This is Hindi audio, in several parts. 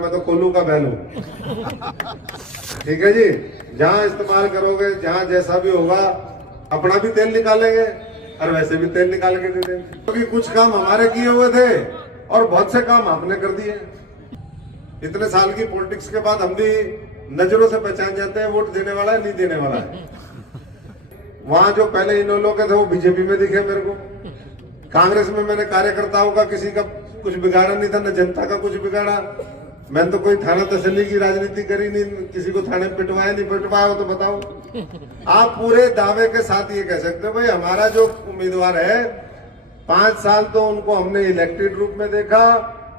मैं तो कोल्लू का बैल हूँ। ठीक है जी, जहां इस्तेमाल करोगे, जहां जैसा भी होगा, अपना भी तेल निकालेंगे और वैसे भी तेल निकाल के दे देंगे, क्योंकि कुछ काम हमारे किए हुए थे और बहुत से काम आपने कर दिए। इतने साल की पॉलिटिक्स के बाद हम भी नजरों से पहचान जाते हैं वोट देने वाला है नहीं देने वाला है। वहां जो पहले इनेलो के थे वो बीजेपी में दिखे मेरे को। कांग्रेस में मैंने कार्यकर्ताओं का किसी का कुछ बिगाड़ा नहीं था, न जनता का कुछ बिगाड़ा। मैंने तो कोई थाना तसल्ली की राजनीति करी नहीं, किसी को थाने पिटवाया नहीं, पिटवाया हो तो बताओ। आप पूरे दावे के साथ ये कह सकते हो भाई हमारा जो उम्मीदवार है 5 साल तो उनको हमने इलेक्टेड रूप में देखा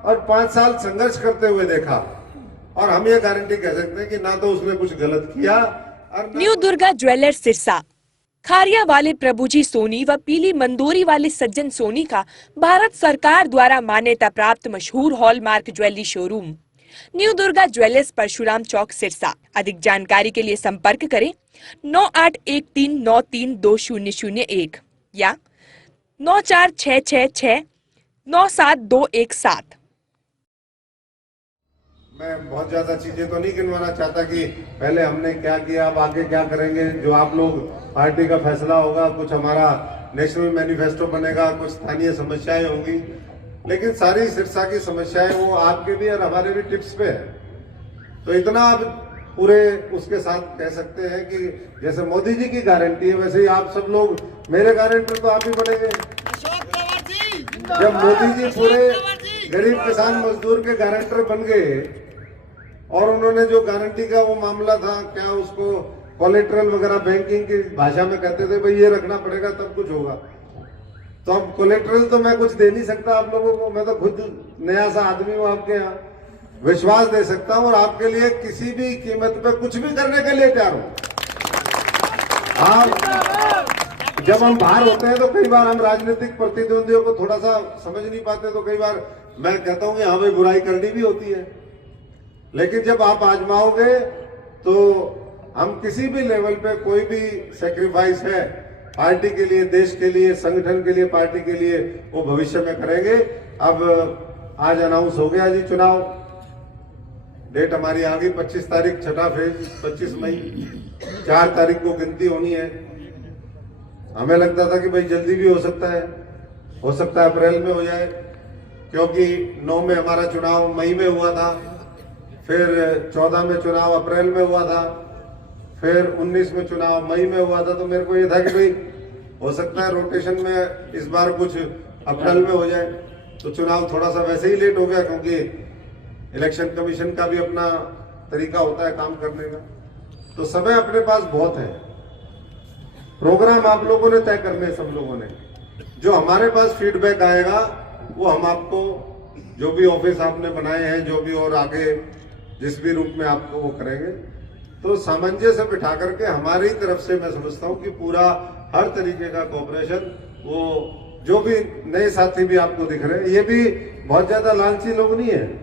और 5 साल संघर्ष करते हुए देखा, और हम ये गारंटी कह सकते हैं कि ना तो उसने कुछ गलत किया और न्यू दुर्गा ज्वेलर्स सिरसा, खारिया वाले प्रभुजी सोनी व पीली मंदोरी वाले सज्जन सोनी का भारत सरकार द्वारा मान्यता प्राप्त मशहूर hallmark jewellery showroom new Durga jewellers, Parshuram Chowk, Sirsa. अधिक जानकारी के लिए संपर्क करें 9813932001 या 9466697217। मैं बहुत ज्यादा चीजें तो नहीं गिनवाना चाहता कि पहले हमने क्या किया, अब आगे क्या करेंगे। जो आप लोग पार्टी का फैसला होगा, कुछ हमारा नेशनल मैनिफेस्टो बनेगा, कुछ स्थानीय समस्याएं होंगी, लेकिन सारी सिरसा की समस्याएं वो आपके भी और हमारे भी टिप्स पे है। तो इतना आप पूरे उसके साथ कह सकते हैं कि जैसे मोदी जी की गारंटी है वैसे ही आप सब लोग मेरे गारंटर तो आप ही बनेंगे। जब मोदी जी पूरे गरीब किसान मजदूर के गारंटर बन गए और उन्होंने जो गारंटी का वो मामला था, क्या उसको कोलेट्रल वगैरह बैंकिंग की भाषा में कहते थे, भाई ये रखना पड़ेगा तब कुछ होगा। तो अब कोलेट्रल तो मैं कुछ दे नहीं सकता आप लोगों को, मैं तो खुद नया सा आदमी हूं आपके यहाँ, विश्वास दे सकता हूं और आपके लिए किसी भी कीमत पे कुछ भी करने के लिए तैयार हूं। आप जब हम बाहर होते हैं तो कई बार हम राजनीतिक प्रतिद्वंदियों को थोड़ा सा समझ नहीं पाते, तो कई बार मैं कहता हूं कि हाँ भाई बुराई करनी भी होती है, लेकिन जब आप आजमाओगे तो हम किसी भी लेवल पे कोई भी सेक्रीफाइस है पार्टी के लिए, देश के लिए, संगठन के लिए, पार्टी के लिए, वो भविष्य में करेंगे। अब आज अनाउंस हो गया जी चुनाव, डेट हमारी आ गई 25 तारीख, छठा फेज 25 मई, 4 तारीख को गिनती होनी है। हमें लगता था कि भाई जल्दी भी हो सकता है अप्रैल में हो जाए, क्योंकि 9 में हमारा चुनाव मई में हुआ था, फिर 14 में चुनाव अप्रैल में हुआ था, फिर 19 में चुनाव मई में हुआ था। तो मेरे को ये था कि भाई हो सकता है रोटेशन में इस बार कुछ अप्रैल में हो जाए। तो चुनाव थोड़ा सा वैसे ही लेट हो गया, क्योंकि इलेक्शन कमीशन का भी अपना तरीका होता है काम करने का। तो समय अपने पास बहुत है, प्रोग्राम आप लोगों ने तय करने, सब लोगों ने। जो हमारे पास फीडबैक आएगा वो हम आपको, जो भी ऑफिस आपने बनाए हैं, जो भी और आगे जिस भी रूप में आपको वो करेंगे, तो सामंजस्य बिठा करके हमारी तरफ से मैं समझता हूं कि पूरा हर तरीके का कोऑपरेशन, वो जो भी नए साथी भी आपको दिख रहे हैं, ये भी बहुत ज्यादा लालची लोग नहीं है।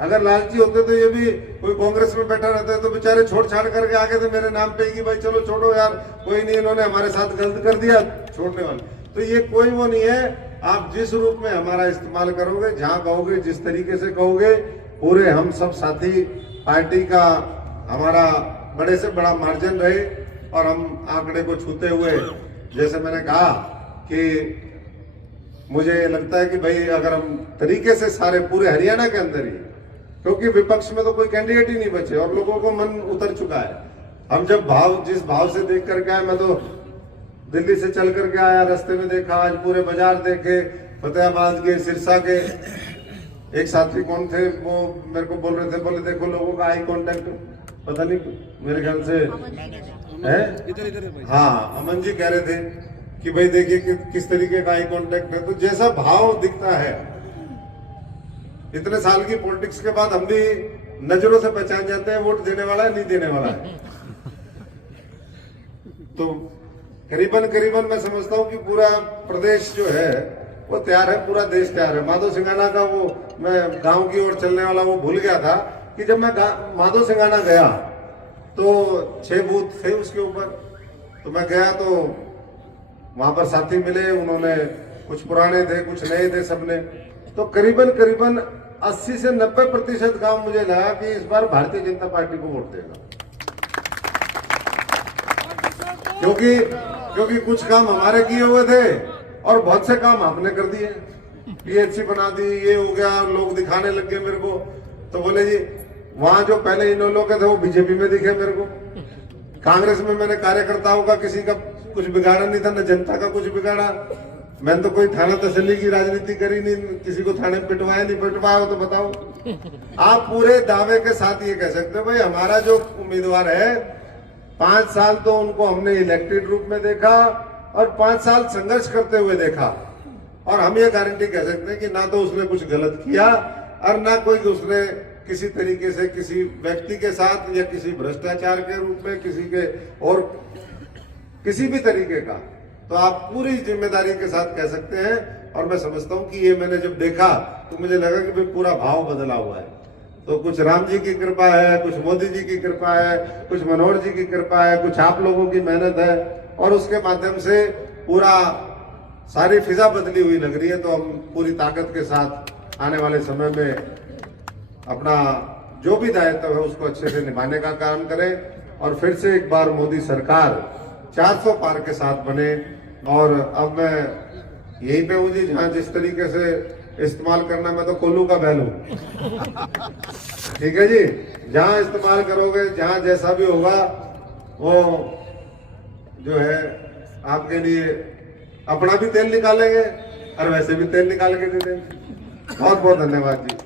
अगर लालची होते तो ये भी कोई कांग्रेस में बैठा रहता है तो बेचारे छोड़ छाड़ करके आगे थे मेरे नाम पे कि भाई चलो छोड़ो यार, कोई नहीं, इन्होंने हमारे साथ गलत कर दिया, छोड़ने वाले। तो ये कोई वो नहीं है। आप जिस रूप में हमारा इस्तेमाल करोगे, जहां कहोगे, जिस तरीके से कहोगे, पूरे हम सब साथी, पार्टी का हमारा बड़े से बड़ा मार्जिन रहे और हम आंकड़े को छूते हुए, जैसे मैंने कहा कि मुझे लगता है कि भाई अगर हम तरीके से सारे पूरे हरियाणा के अंदर ही, क्योंकि विपक्ष में तो कोई कैंडिडेट ही नहीं बचे और लोगों को मन उतर चुका है। हम जब जिस भाव से देख करके आए, मैं तो दिल्ली से चल करके आया, रास्ते में देखा, आज पूरे बाजार देखे, फतेहाबाद के, सिरसा के। एक साथी कौन थे वो मेरे को बोल रहे थे, बोले देखो लोगों का आई कांटेक्ट, पता नहीं मेरे ख्याल से है, हाँ अमन जी कह रहे थे कि भाई देखिए कि किस तरीके का आई कांटेक्ट है। तो जैसा भाव दिखता है, इतने साल की पॉलिटिक्स के बाद हम भी नजरों से पहचान जाते हैं वोट देने वाला है नहीं देने वाला है। तो करीबन मैं समझता हूं कि पूरा प्रदेश जो है वो तैयार है, पूरा देश तैयार है। माधो सिंघाना का वो, मैं गांव की ओर चलने वाला वो भूल गया था कि जब मैं माधो सिंघाना गया तो 6 बूथ थे उसके ऊपर, तो मैं गया तो वहां पर साथी मिले, उन्होंने कुछ पुराने थे, कुछ नए थे, सबने। तो करीबन 80 से 90% गांव मुझे लगा कि इस बार भारतीय जनता पार्टी को वोट देगा, क्योंकि कुछ काम हमारे किए हुए थे और बहुत से काम आपने कर दिए। पीएचसी बना दी, ये हो गया, लोग दिखाने लग गए मेरे को। तो बोले जी वहां जो पहले इन लोग के थे वो बीजेपी में दिखे मेरे को। कांग्रेस में मैंने कार्यकर्ताओं का किसी का कुछ बिगाड़ा नहीं था, न जनता का कुछ बिगाड़ा। मैंने तो कोई थाना तसल्ली की राजनीति करी नहीं, किसी को थाने में पिटवाया नहीं, पिटवाया हो तो बताओ। आप पूरे दावे के साथ ये कह सकते हो भाई हमारा जो उम्मीदवार है 5 साल तो उनको हमने इलेक्टेड रूप में देखा और 5 साल संघर्ष करते हुए देखा, और हम ये गारंटी कह सकते हैं कि ना तो उसने कुछ गलत किया और ना कोई उसने किसी तरीके से किसी व्यक्ति के साथ या किसी भ्रष्टाचार के रूप में किसी के और किसी भी तरीके का, तो आप पूरी जिम्मेदारी के साथ कह सकते हैं। और मैं समझता हूं कि ये मैंने जब देखा तो मुझे लगा कि भाई पूरा भाव बदला हुआ है। तो कुछ राम जी की कृपा है, कुछ मोदी जी की कृपा है, कुछ मनोहर जी की कृपा है, कुछ आप लोगों की मेहनत है, और उसके माध्यम से पूरा सारी फिजा बदली हुई लग रही है। तो हम पूरी ताकत के साथ आने वाले समय में अपना जो भी दायित्व है उसको अच्छे से निभाने का काम करें और फिर से एक बार मोदी सरकार 400 पार के साथ बने। और अब मैं यहीं पे हूँ जी, जहाँ जिस तरीके से इस्तेमाल करना, मैं तो कोल्लू का बैल हूँ। ठीक है जी, जहाँ इस्तेमाल करोगे, जहाँ जैसा भी होगा वो जो है आपके लिए अपना भी तेल निकालेंगे और वैसे भी तेल निकाल के दे देंगे। बहुत बहुत धन्यवाद जी।